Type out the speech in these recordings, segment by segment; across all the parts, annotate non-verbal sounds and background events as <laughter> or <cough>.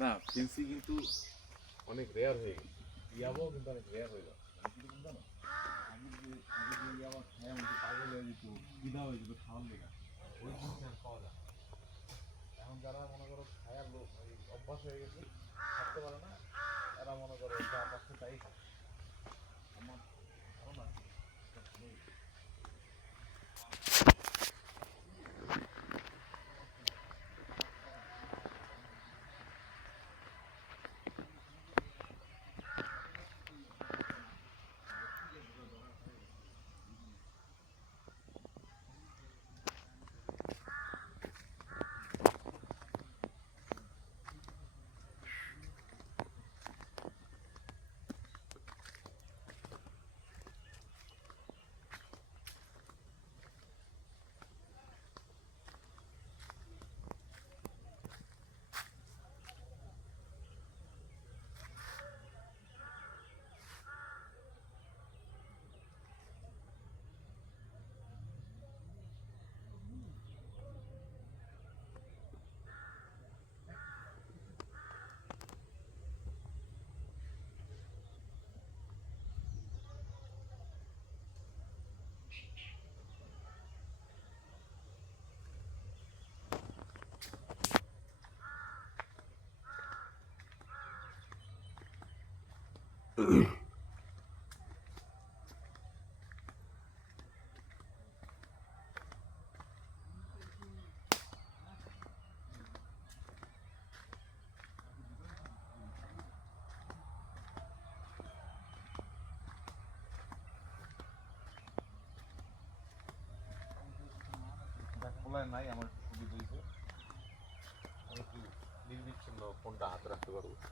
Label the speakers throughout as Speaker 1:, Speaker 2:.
Speaker 1: না ফেন্সি কিন্তু অনেক রেয়ার হয়ে গেছে। ইয়াবাও কিন্তু অনেক রেয়ার হয়ে ইয়াবা যায় এখন যারা মনে করো খায়ার লোক অভ্যাস হয়ে গেছে, থাকতে পারে না। এরা মনে করো যা পাচ্ছে খায়। আমার নাই আমার সুবিধা হয়েছে আমি একটু নির্বিচ্ছিন্ন ফোনটা হাতে রাখতে পারব
Speaker 2: না,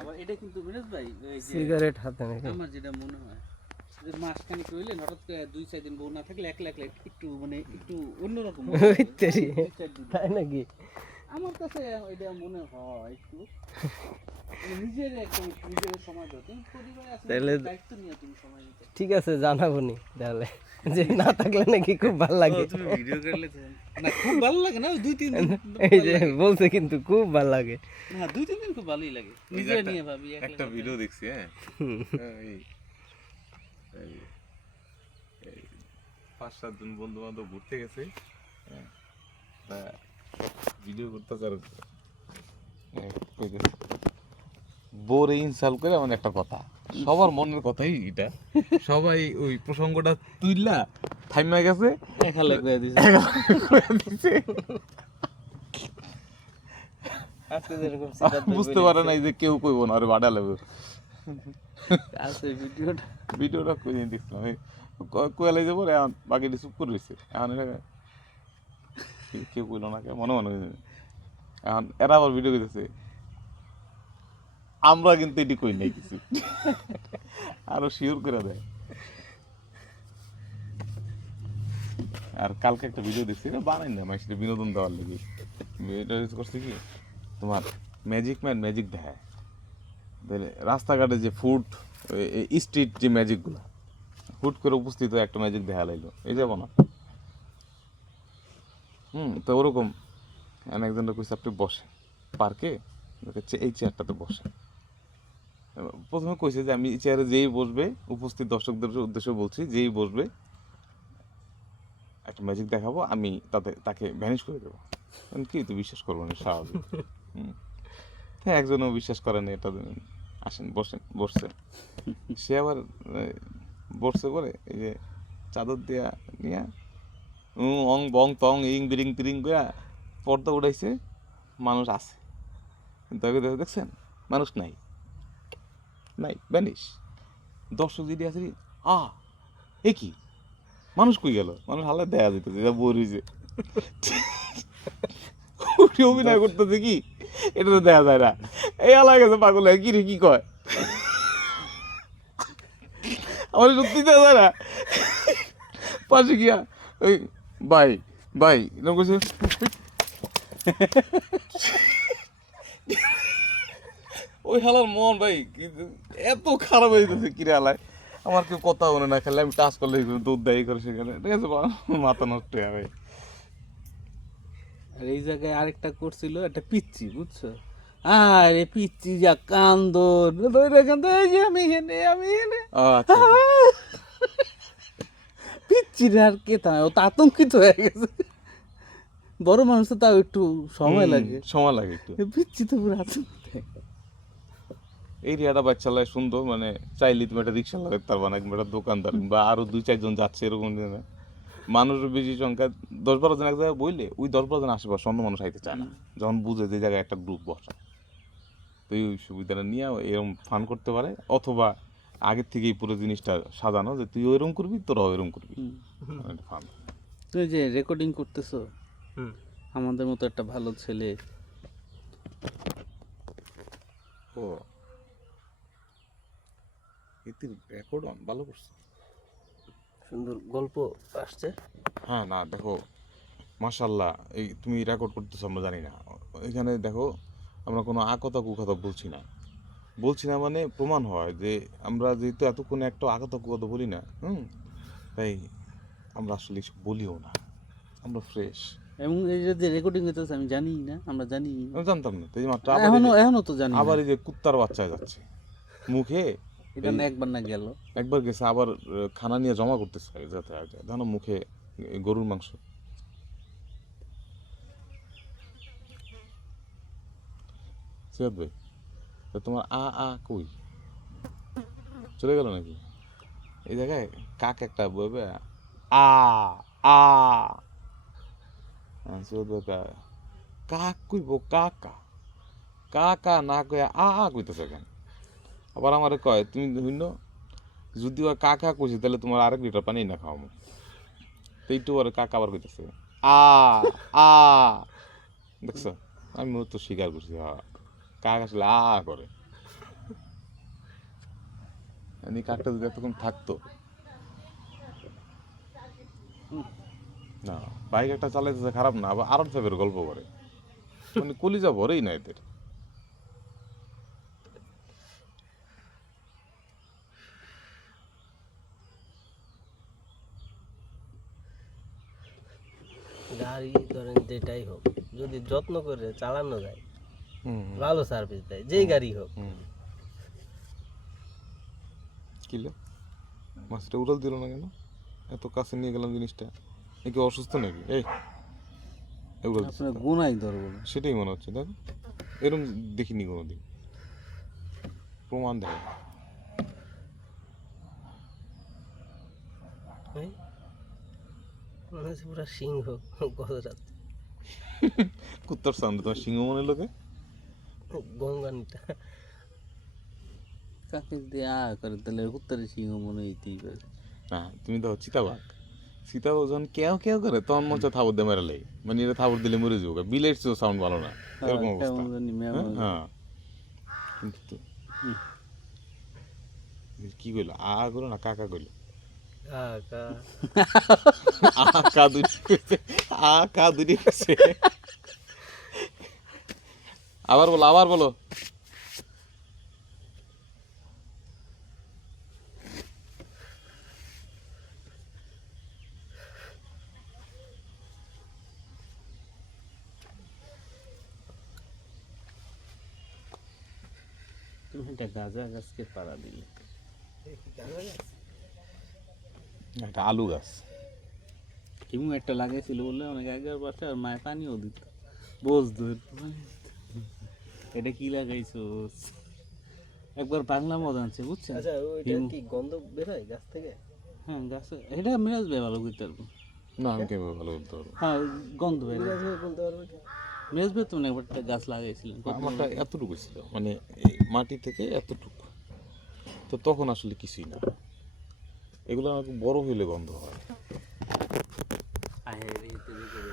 Speaker 2: আবার এটা কিন্তু বিনোদ ভাই
Speaker 3: সিগারেট হাতে নাকি?
Speaker 2: আমার যেটা মনে হয় যে মাসখানেক রইলেন হঠাৎ করে দুই চার দিন বউ না থাকলে একলা একলা একটু মানে একটু অন্যরকম।
Speaker 3: তাই নাকি?
Speaker 2: আমার কাছে এটা মনে হয় একটু। মানে নিজের একদম নিজের সময় দাও। তুমি পরিবারে আছো
Speaker 3: তাহলে-
Speaker 2: দায়িত্ব নিয়ে তুমি সময় দিতে।
Speaker 3: ঠিক আছে জানাব নি তাহলে। যে না থাকলে নাকি খুব ভালো লাগে।
Speaker 2: তুমি ভিডিও করলে না খুব ভালো লাগে না দুই তিন দিন <laughs>
Speaker 3: এই যে বলছে কিন্তু খুব ভালো লাগে।
Speaker 2: না দুই তিন দিন খুব ভালোই লাগে। নিজে নিয়ে ভাবি
Speaker 1: একটা ভিডিও দেখছি হ্যাঁ। এই পাঁচ সাতজন বন্ধু বান্ধব ঘুরতে গেছে হ্যাঁ। ভিডিও করতে চার বোরে ইনসাল করে এমন একটা কথা। সবার মনের কথাই এটা। সবাই ওই প্রসঙ্গটা তুইলা থাইমা গেছে।
Speaker 2: একা লাগবে দিছে।
Speaker 1: দিছে। বুঝতে পারে নাই যে কেউ কইব না আরে বাড়া লাগবে।
Speaker 2: আছে ভিডিওটা।
Speaker 1: ভিডিওটা কই দেখছিলাম কোয়ালাই যাব এখন বাকিটি চুপ করে রয়েছে এখন কেউ- কইলো না কে? মনে মনে। এখন এরা আবার ভিডিও করতেছে আমরা কিন্তু এটি কই নাই কিছু। <laughs> আরও শিওর করে দেয়। আর কালকে একটা ভিডিও দেখছি, এটা বানাই না মানুষের বিনোদন দেওয়ার লাগে। হচ্ছে করছে কি, তোমার ম্যাজিক ম্যান ম্যাজিক দেখায়। তাহলে রাস্তাঘাটে যে ফুড স্ট্রিট যে ম্যাজিকগুলো হুট করে উপস্থিত একটা ম্যাজিক দেখা লাইলো। এই যাব না হুম, তো ওরকম। এমন একজনটা কইছে আপনি বসে পার্কে এই চেয়ারটাতে বসে প্রথমে কইছে যে আমি এই চেয়ারে যেই বসবে, উপস্থিত দর্শকদের উদ্দেশ্যে বলছি, যেই বসবে, একটা ম্যাজিক দেখাবো, আমি তাতে, তাকে ভ্যানিশ করে দেবো। কি তো বিশ্বাস করব না, স্বাভাবিক। হ্যাঁ একজনও বিশ্বাস করেনি এটা আসেন, বসেন, বসছে। সে আবার বসছে করে এই যে চাদর দিয়া নিয়া অং, বং, তং, ইং, বিরিং, তিরিং করে পর্দা উঠাইছে মানুষ আছে। দেখে, দেখছেন? মানুষ নাই। নাই ব্যানিশ দর্শক যদি আছে, আ, এ কি? মানুষ কই গেল? মানুষ হালে দেয়া যেতেছে যা বোর হয়েছে অভিনয় করতেছে কি? এটা তো দেখা যায় না। এই আলা গেছে পাগল কি রে, কি কয়? আমার সত্যি দেখা যায় না। পাশে গিয়া, ওই ভাই ভাই এরকম করছে। ওই হালার মন ভাই কি- এত খারাপ হয়ে যেতেছে কিরে আমার কেউ কথা বলে না খেলে আমি টাচ করলে দুধ দেয় করে সেখানে। ঠিক আছে মাথা নষ্ট হয়ে ভাই
Speaker 2: আর এই জায়গায় আরেকটা করছিল একটা পিচ্ছি বুঝছ? আরে পিচ্ছি যা কান্দর। ধরে কান্দ এই যে আমি এখানে আমি এখানে
Speaker 1: আচ্ছা।
Speaker 2: পিচ্ছির আর কে তা ও তো আতঙ্কিত হয়ে গেছে। বড় মানুষ তো তাও একটু সময় লাগে।
Speaker 1: সময় লাগে একটু।
Speaker 2: পিচ্ছি তো পুরো আতঙ্কিত। হয়ে গেছে।
Speaker 1: এই রিয়াটা বাচ্চা লাগে সুন্দর মানে চাইলে তুমি একটা রিক্সা লাগাতে পারবা না কিংবা একটা দোকানদার বা আরও দুই চারজন যাচ্ছে এরকম দিনে। মানুষের বেশি সংখ্যা দশ বারো জন এক জায়গায় বইলে ওই দশ বারো জন আশেপাশে অন্য মানুষ আইতে চায় না। যখন বুঝে যে জায়গায় একটা গ্রুপ বসা তো এই সুবিধাটা নিয়ে এরকম ফান করতে পারে অথবা আগের থেকেই পুরো জিনিসটা সাজানো যে তুই ওইরকম করবি তোরাও এরকম করবি।
Speaker 2: তুই যে রেকর্ডিং করতেছো
Speaker 3: হুম।
Speaker 2: আমাদের মতো একটা ভালো ছেলে।
Speaker 1: ও। এতে রেকর্ড অন ভালো করছে
Speaker 3: সুন্দর গল্প আসছে।
Speaker 1: হ্যাঁ না দেখো মাশাল্লাহ এই তুমি রেকর্ড করতেছো আমরা জানি না। এখানে দেখো আমরা কোনো আকতা কুকথা বলছি না। বলছি না মানে প্রমাণ হয় যে আমরা যেহেতু এতক্ষণ একটা আকতা কুকথা বলি না হুম? তাই আমরা আসলে বলিও না। আমরা ফ্রেশ
Speaker 2: এবং এই যে রেকর্ডিং হইতেছে আমি জানি না আমরা জানি
Speaker 1: আমি জানতাম না তাই মাত্র এখনও
Speaker 2: এখনও তো জানি
Speaker 1: আবার এই যে কুত্তার বাচ্চা যাচ্ছে। মুখে
Speaker 2: এটা না একবার না গেল।
Speaker 1: একবার গেছে আবার খানা নিয়ে জমা করতেছে যাতে জানো মুখে গরুর মাংস। ভাই। তা তোমার আ আ কই? চলে গেল নাকি? এই জায়গায় কাক একটা বলবে আ আ। হ্যাঁ, কাক কইব কাকা? কাকা না কয়ে আ আ কইতেছে কেন? আবার আমারে কয় তুমি হইন যদি ওর কাকা কইছে তাহলে তোমার আরেক লিটার পানি না খাওয়াবো। তো একটু পরে কাকা আবার কইতেছে আ আ। দেখছ? আমি তো স্বীকার করছি হ্যাঁ। কাক আসলে করে। এমনি কাকটা যদি এতক্ষণ থাকতো। না, বাইক একটা চালাইতেছে খারাপ না, আবার আরব সাহেবের গল্প করে। মানে কলিজা ভরেই না এদের।
Speaker 3: গাড়ি ধরেন যেটাই হোক, যদি যত্ন করে চালানো যায়। ভালো সার্ভিস দেয় যেই গাড়ি হোক।
Speaker 1: হুম। কিলো মাছটা উড়াল দিল না কেন? এত কাছে নিয়ে গেলাম জিনিসটা। এ কি অসুস্থ নাকি? এই এ উড়াল
Speaker 2: গুনাই ধরবো
Speaker 1: সেটাই মনে হচ্ছে দেখো। এরকম দেখিনি কোনোদিন। প্রমাণ দেয়
Speaker 3: এই, মনে হচ্ছে পুরো সিংহ কত রাত
Speaker 1: কুত্তার সাউন্ড তোমার সিংহ মনে লোকে
Speaker 3: গঙ্গানিটা
Speaker 2: কাকে দিয়ে আ করে তাহলে উত্তরে সিংহ মনে হইতেই পারে
Speaker 1: না তুমি তো চিতাবাঘ। চিতাবাঘ যখন কেউ কেউ করে তখন মনে হচ্ছে থাবর দিয়ে মেরালে। মানে এটা থাবর দিলে মরে যাব। বিলের সাউন্ড ভালো না। এরকম অবস্থা। হ্যাঁ, হ্যাঁ? কিন্তু কি কইলো? আ করো না কাকা কইলো?
Speaker 3: কাকা।
Speaker 1: আ কা দুটি আ কা দুটি আবার বলো আবার বলো।
Speaker 2: তুমি একটা গাঁজা গাছকে পাড়া দিলে।
Speaker 1: একটা আলু গাছ।
Speaker 2: হিমু একটা লাগাইছিল বলে অনেক আগের বাসে আর মায়ের পানিও দিত। বোঝ ধর এটা কি লাগাইছো একবার বাংলা মজা আনছে বুঝছেন?
Speaker 3: আচ্ছা ওইটা কি গন্ধ বেরোয় গাছ থেকে?
Speaker 2: হ্যাঁ গাছে এটা মিরাজ ভাই ভালো করতে পারব।
Speaker 1: না আমি কেমন ভালো বলতে পারব?
Speaker 2: হ্যাঁ গন্ধ বের
Speaker 3: মিরাজ ভাই বলতে পারবে?
Speaker 2: মিরাজ ভাই তো মনে একবার একটা গাছ লাগাইছিলেন
Speaker 1: আমারটা এতটুকু ছিল মানে এই মাটি থেকে এতটুকু। তো তখন আসলে কিছুই না। এগুলো আমাকে বড় হইলে গন্ধ হয়।
Speaker 2: আহে রে, তে রে, তে রে।